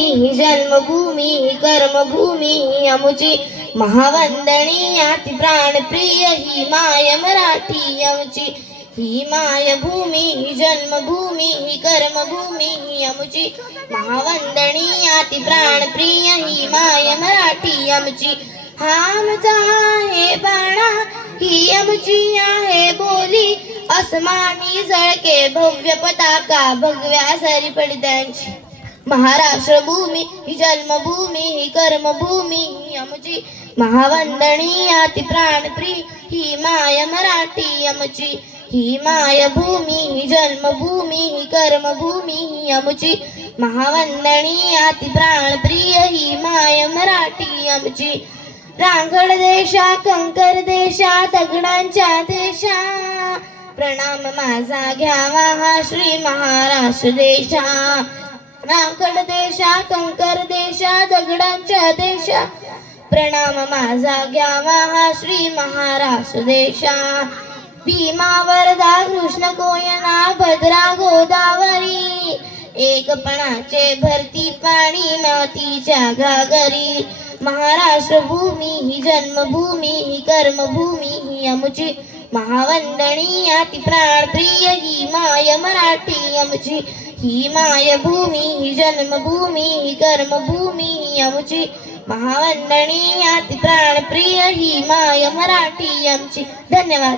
ही जन्मभूमी ही कर्मभूमी ही आमची महावंदनी अति प्राणप्रिय ही माय मराठी आमची ही मायभूमी ही जन्मभूमी ही कर्मभूमी ही आमची महावंदनी अति प्राणप्रिय ही माय मराठी आमची हा आमचा आहे बाणा ही आमची आहे बोली अस्मानी जळके भव्य पताका भगव्या सरी पडद्यांची महाराष्ट्र भूमी ही जन्मभूमी ही कर्मभूमी ही आमची महावंदनी अति प्राणप्रिय ही माय मराठी आमची ही मायभूमी ही जन्मभूमी ही कर्मभूमी ही आमची महावंदनी अति प्राणप्रिय ही माय मराठी आमची रांगड देशा कंकर देशा दगडांच्या देशा प्रणाम माझा घ्यावा हा श्री महाराष्ट्र देशा रांगड देशा कंकर देशा दगडांच्या देशा प्रणाम माझा घ्यावा हा श्री महाराष्ट्र देशा भीमा वरदा कृष्ण कोयना भद्रा गोदावरी एकपणाचे भरती पाणी मातीच्या घागरी महाराष्ट्र भूमी ही जन्मभूमी ही कर्मभूमी ही आमची महावंदनी अति प्राणप्रिय ही माय मराठी आमची ही मायभूमी ही जन्मभूमी ही कर्मभूमी ही आमची महावंदनी अति प्राणप्रिय ही माय मराठी आमची. धन्यवाद.